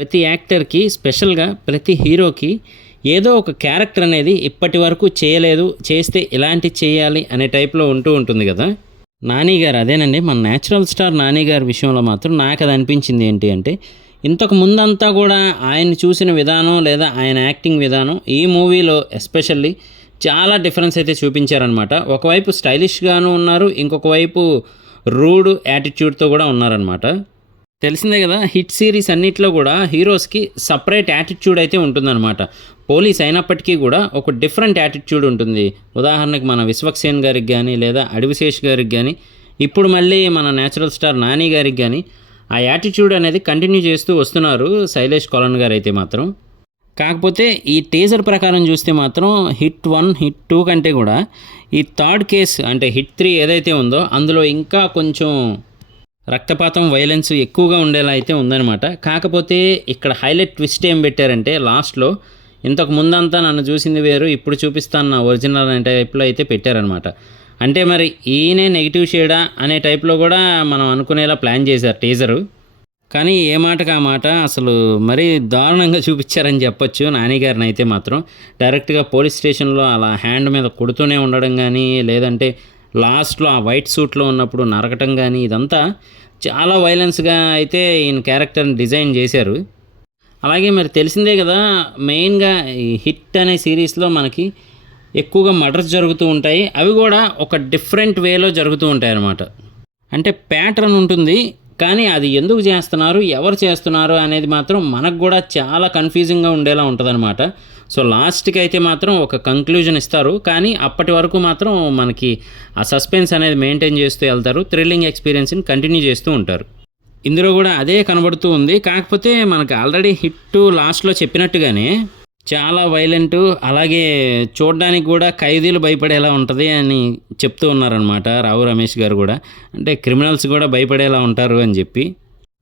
ప్రతి యాక్టర్కి స్పెషల్గా ప్రతి హీరోకి ఏదో ఒక క్యారెక్టర్ అనేది ఇప్పటి వరకు చేయలేదు, చేస్తే ఇలాంటి చేయాలి అనే టైప్లో ఉంటుంది కదా. నాని గారు అదేనండి, మన న్యాచురల్ స్టార్ నాని గారి విషయంలో మాత్రం నాకు అది అనిపించింది ఏంటి అంటే, ఇంతకు ముందంతా కూడా ఆయన చూసిన విధానం లేదా ఆయన యాక్టింగ్ విధానం ఈ మూవీలో ఎస్పెషల్లీ చాలా డిఫరెన్స్ అయితే చూపించారనమాట. ఒకవైపు స్టైలిష్గాను ఉన్నారు, ఇంకొక వైపు రూడ్ యాటిట్యూడ్తో కూడా ఉన్నారనమాట. తెలిసిందే కదా, హిట్ సిరీస్ అన్నిట్లో కూడా హీరోస్కి సపరేట్ యాటిట్యూడ్ అయితే ఉంటుందన్నమాట. పోలీస్ అయినప్పటికీ కూడా ఒక డిఫరెంట్ యాటిట్యూడ్ ఉంటుంది. ఉదాహరణకి మన విశ్వక్సేన్ గారికి కానీ లేదా అడివిశేష్ గారికి కానీ, ఇప్పుడు మళ్ళీ మన న్యాచురల్ స్టార్ నాని గారికి కానీ ఆ యాటిట్యూడ్ అనేది కంటిన్యూ చేస్తూ వస్తున్నారు శైలేష్ కొలన్ గారు అయితే మాత్రం. కాకపోతే ఈ టీజర్ ప్రకారం చూస్తే మాత్రం హిట్ 1 హిట్ 2 కంటే కూడా ఈ థర్డ్ కేసు అంటే హిట్ 3 ఏదైతే ఉందో అందులో ఇంకా కొంచెం రక్తపాతం, వైలెన్స్ ఎక్కువగా ఉండేలా అయితే ఉందన్నమాట. కాకపోతే ఇక్కడ హైలైట్ ట్విస్ట్ ఏం పెట్టారంటే, లాస్ట్లో ఇంతకు ముందంతా నన్ను చూసింది వేరు, ఇప్పుడు చూపిస్తాను నా ఒరిజినల్ అనే టైప్లో అయితే పెట్టారనమాట. అంటే మరి ఈయనే నెగిటివ్ షేడా అనే టైప్లో కూడా మనం అనుకునేలా ప్లాన్ చేశారు టీజరు. కానీ ఏ మాటకు ఆ మాట అసలు మరీ దారుణంగా చూపించారని చెప్పొచ్చు నాని గారిని అయితే మాత్రం. డైరెక్ట్గా పోలీస్ స్టేషన్లో అలా హ్యాండ్ మీద కొడుతూనే ఉండడం కానీ, లేదంటే లాస్ట్లో ఆ వైట్ సూట్లో ఉన్నప్పుడు నరకటం కానీ, ఇదంతా చాలా వైలెన్స్గా అయితే ఈయన క్యారెక్టర్ని డిజైన్ చేశారు. అలాగే మరి తెలిసిందే కదా, మెయిన్గా ఈ హిట్ అనే సిరీస్లో మనకి ఎక్కువగా మర్డర్స్ జరుగుతూ ఉంటాయి. అవి కూడా ఒక డిఫరెంట్ వేలో జరుగుతూ ఉంటాయి అన్నమాట. అంటే ప్యాటర్న్ ఉంటుంది, కానీ అది ఎందుకు చేస్తున్నారు, ఎవరు చేస్తున్నారు అనేది మాత్రం మనకు కూడా చాలా కన్ఫ్యూజింగ్గా ఉండేలా ఉంటుందన్నమాట. సో లాస్ట్కి అయితే మాత్రం ఒక కంక్లూజన్ ఇస్తారు, కానీ అప్పటి వరకు మాత్రం మనకి ఆ సస్పెన్స్ అనేది మెయింటైన్ చేస్తూ వెళ్తారు, థ్రిల్లింగ్ ఎక్స్పీరియన్స్ని కంటిన్యూ చేస్తూ ఉంటారు. ఇందులో కూడా అదే కనబడుతూ ఉంది. కాకపోతే మనకు ఆల్రెడీ హిట్ లాస్ట్లో చెప్పినట్టుగానే చాలా వైలెంట్, అలాగే చూడడానికి కూడా ఖైదీలు భయపడేలా ఉంటుంది అని చెప్తూ ఉన్నారనమాట రావు రమేష్ గారు కూడా. అంటే క్రిమినల్స్ కూడా భయపడేలా ఉంటారు అని చెప్పి.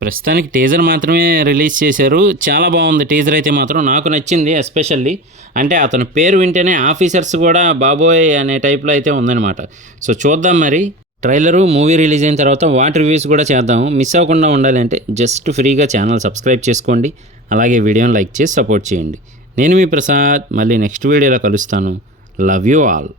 ప్రస్తుతానికి టీజర్ మాత్రమే రిలీజ్ చేశారు. చాలా బాగుంది టీజర్ అయితే మాత్రం, నాకు నచ్చింది ఎస్పెషల్లీ. అంటే అతని పేరు వింటేనే ఆఫీసర్స్ కూడా బాబోయ్ అనే టైప్లో అయితే ఉందన్నమాట. సో చూద్దాం మరి. ట్రైలరు మూవీ రిలీజ్ అయిన తర్వాత వాటి రివ్యూస్ కూడా చేద్దాము. మిస్ అవ్వకుండా ఉండాలి అంటే జస్ట్ ఫ్రీగా ఛానల్ సబ్స్క్రైబ్ చేసుకోండి, అలాగే వీడియోని లైక్ చేసి సపోర్ట్ చేయండి. నేను మీ ప్రసాద్, మళ్ళీ నెక్స్ట్ వీడియోలో కలుస్తాను. Love you all.